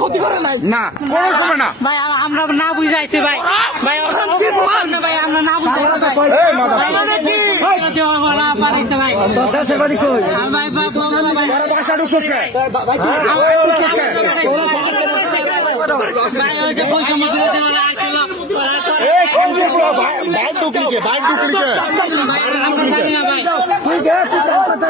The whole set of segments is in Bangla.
ক্ষতি করে নাই না কোনো সময় না ভাই আমরা না বুঝাইছি ভাই ভাই ভাই আমরা না ভাই ভাই ভাই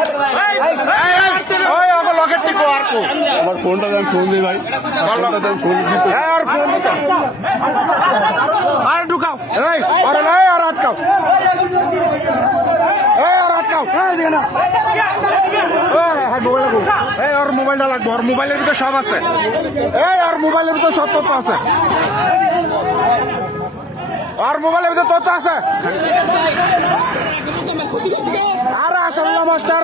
আর কো। আমার ফোনটা দেন ফোন দিই ভাই। ফোনটা দেন ফোন দিতে হ্যাঁ আর ফোন দিতে আর ঢুকাও। এই আর এই আর আটকাও। এই আর আটকাও। এই দিকে না এই ওর মোবাইলটা লাগবে। ওর মোবাইলের ভিতরে সব আছে। এই আর মোবাইলের ভিতরে সব তথ্য আছে। আর মোবাইলের ভিতরে তথ্য আছে। আর মাস্টার।